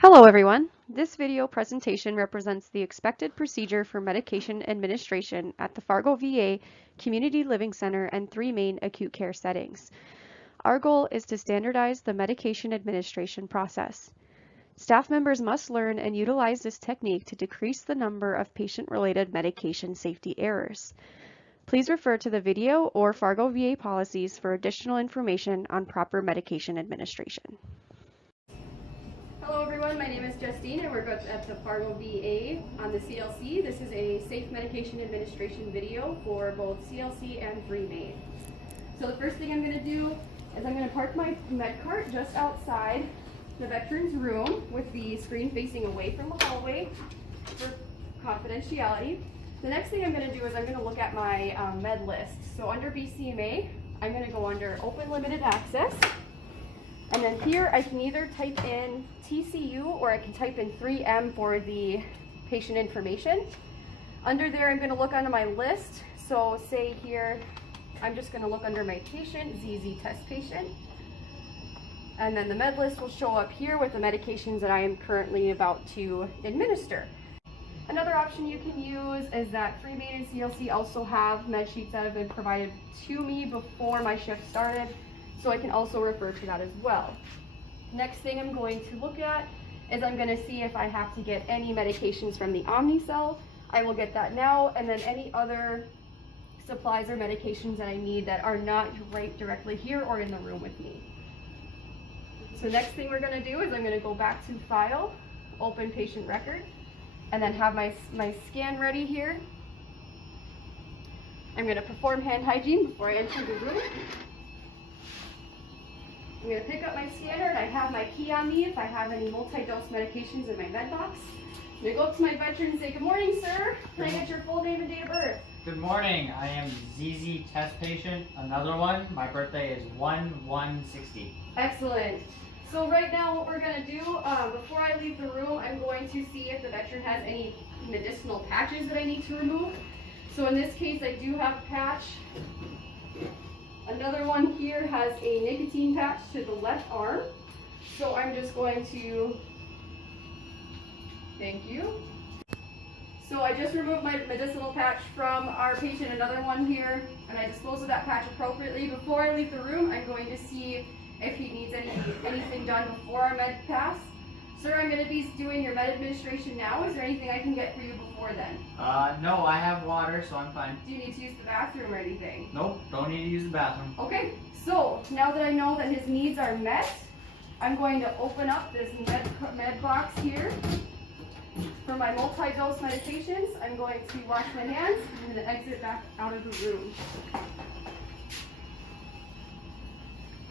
Hello everyone! This video presentation represents the expected procedure for medication administration at the Fargo VA Community Living Center and 3 main acute care settings. Our goal is to standardize the medication administration process. Staff members must learn and utilize this technique to decrease the number of patient-related medication safety errors. Please refer to the video or Fargo VA policies for additional information on proper medication administration. Hello everyone, my name is Justine. I work at the Fargo VA on the CLC. This is a safe medication administration video for both CLC and 3 main. So the first thing I'm going to do is I'm going to park my med cart just outside the veterans room with the screen facing away from the hallway for confidentiality. The next thing I'm going to do is I'm going to look at my med list. So under BCMA, I'm going to go under open limited access. And then here I can either type in TCU or I can type in 3M for the patient information. Under there I'm going to look under my list. So say here I'm just going to look under my patient, ZZ test patient. And then the med list will show up here with the medications that I am currently about to administer. Another option you can use is that 3 main and CLC also have med sheets that have been provided to me before my shift started. So I can also refer to that as well. Next thing I'm going to look at is I'm going to see if I have to get any medications from the Omnicell. I will get that now, and then any other supplies or medications that I need that are not right directly here or in the room with me. So next thing we're going to do is I'm going to go back to File, Open Patient Record, and then have my scan ready here. I'm going to perform hand hygiene before I enter the room. I'm going to pick up my scanner and I have my key on me if I have any multi-dose medications in my med box. I'm going to go up to my veteran and say, "Good morning, sir. Can I get your full name and date of birth?" Good morning. I am ZZ test patient. Another one. My birthday is 1/1/60. Excellent. So right now what we're going to do, before I leave the room, I'm going to see if the veteran has any medicinal patches that I need to remove. So in this case, I do have a patch. Another one here has a nicotine patch to the left arm. So I'm just going to, thank you. So I just removed my medicinal patch from our patient, another one here, and I disposed of that patch appropriately. Before I leave the room, I'm going to see if he needs anything done before our med pass. Sir, I'm going to be doing your med administration now. Is there anything I can get for you before then? No, I have water, so I'm fine. Do you need to use the bathroom or anything? Nope, don't need to use the bathroom. Okay, so now that I know that his needs are met, I'm going to open up this med box here. For my multi-dose medications, I'm going to wash my hands and then exit back out of the room.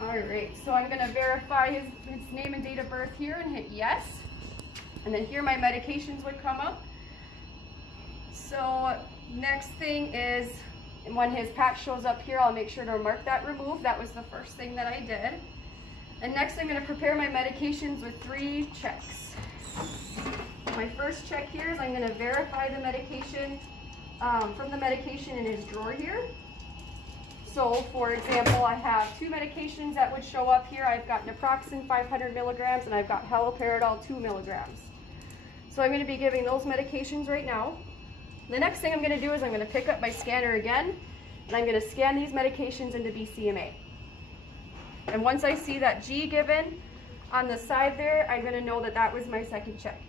Alright, so I'm going to verify his name and date of birth here and hit yes. And then here my medications would come up. So next thing is, when his patch shows up here, I'll make sure to mark that removed. That was the first thing that I did. And next I'm going to prepare my medications with 3 checks. My first check here is I'm going to verify the medication from the medication in his drawer here. So, for example, I have 2 medications that would show up here. I've got naproxen 500 milligrams and I've got haloperidol 2 milligrams. So I'm going to be giving those medications right now. The next thing I'm going to do is I'm going to pick up my scanner again and I'm going to scan these medications into BCMA. And once I see that G given on the side there, I'm going to know that that was my second check.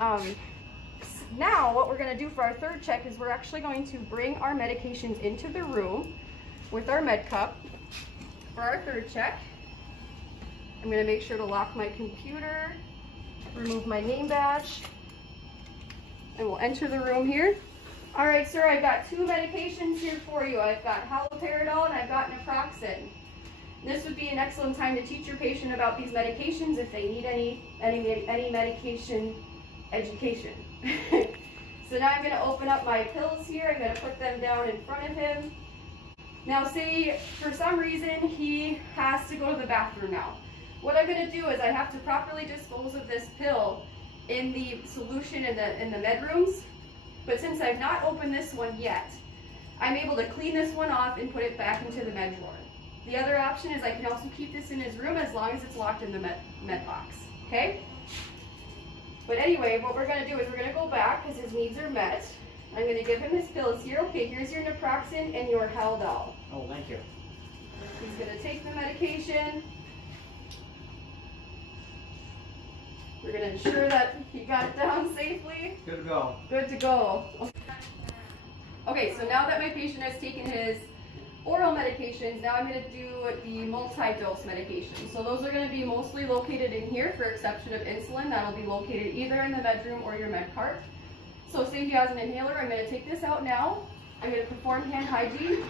Now what we're going to do for our third check is we're actually going to bring our medications into the room with our med cup. For our third check, I'm going to make sure to lock my computer, remove my name badge, and we'll enter the room here. All right, sir, I've got 2 medications here for you. I've got haloperidol and I've got naproxen. This would be an excellent time to teach your patient about these medications if they need any medication education. So now I'm going to open up my pills here. I'm going to put them down in front of him. Now say for some reason he has to go to the bathroom now. What I'm going to do is I have to properly dispose of this pill in the solution in the med rooms. But since I've not opened this one yet, I'm able to clean this one off and put it back into the med drawer. The other option is I can also keep this in his room as long as it's locked in the med box. Okay? But anyway, what we're gonna do is we're gonna go back because his needs are met. I'm gonna give him his pills here. Okay, here's your naproxen and your Haldol. Oh, thank you. He's gonna take the medication. We're gonna ensure that he got it down safely. Good to go. Good to go. Okay, so now that my patient has taken his oral medications, now I'm going to do the multi-dose medication. So those are going to be mostly located in here, for exception of insulin. That'll be located either in the bedroom or your med cart. So say he has an inhaler, I'm going to take this out now. I'm going to perform hand hygiene,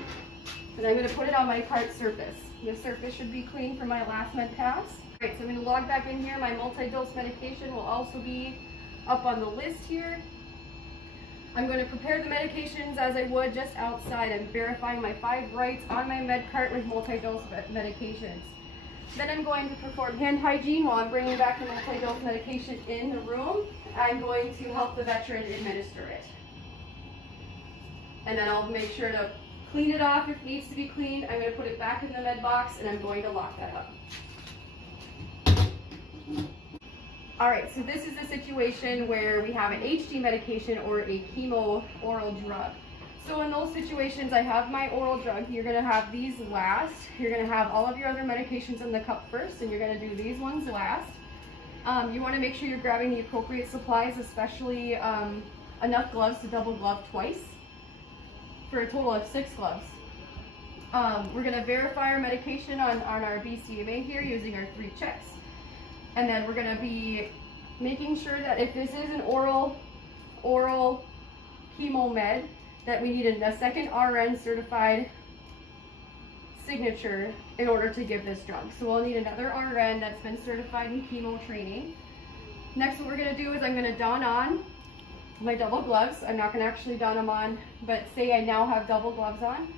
and I'm going to put it on my cart surface. The surface should be clean from my last med pass. All right, so I'm going to log back in here. My multi-dose medication will also be up on the list here. I'm going to prepare the medications as I would just outside. I'm verifying my 5 rights on my med cart with multi-dose medications. Then I'm going to perform hand hygiene while I'm bringing back the multi-dose medication in the room. I'm going to help the veteran administer it. And then I'll make sure to clean it off if it needs to be cleaned. I'm going to put it back in the med box and I'm going to lock that up. Alright, so this is a situation where we have an HD medication or a chemo oral drug. So in those situations, I have my oral drug. You're going to have these last. You're going to have all of your other medications in the cup first, and you're going to do these ones last. You want to make sure you're grabbing the appropriate supplies, especially enough gloves to double glove twice, for a total of 6 gloves. We're going to verify our medication on our BCMA here using our 3 checks. And then we're going to be making sure that if this is an oral chemo med, that we need a second RN certified signature in order to give this drug. So we'll need another RN that's been certified in chemo training. Next, what we're going to do is I'm going to don on my double gloves. I'm not going to actually don them on, but say I now have double gloves on.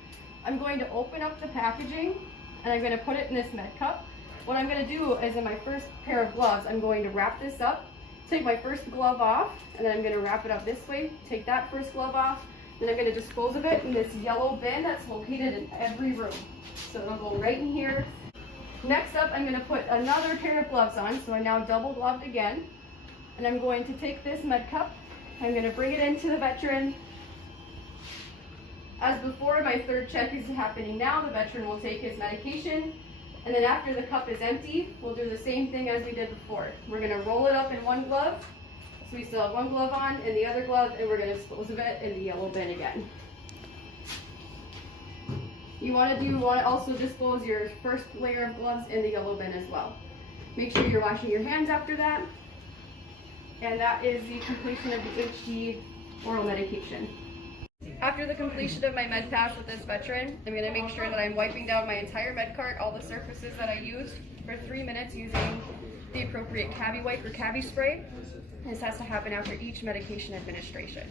I'm going to open up the packaging and I'm going to put it in this med cup. What I'm going to do is in my first pair of gloves, I'm going to wrap this up, take my first glove off, and then I'm going to wrap it up this way, take that first glove off, then I'm going to dispose of it in this yellow bin that's located in every room. So it'll go right in here. Next up, I'm going to put another pair of gloves on, so I'm now double gloved again. And I'm going to take this med cup, I'm going to bring it into the veteran. As before, my third check is happening now. The veteran will take his medication. And then after the cup is empty, we'll do the same thing as we did before. We're going to roll it up in one glove. So we still have one glove on and the other glove, and we're going to dispose of it in the yellow bin again. You want to also dispose your first layer of gloves in the yellow bin as well. Make sure you're washing your hands after that. And that is the completion of the HD oral medication. After the completion of my med pass with this veteran, I'm going to make sure that I'm wiping down my entire med cart, all the surfaces that I used, for 3 minutes using the appropriate cavi wipe or cavi spray. This has to happen after each medication administration.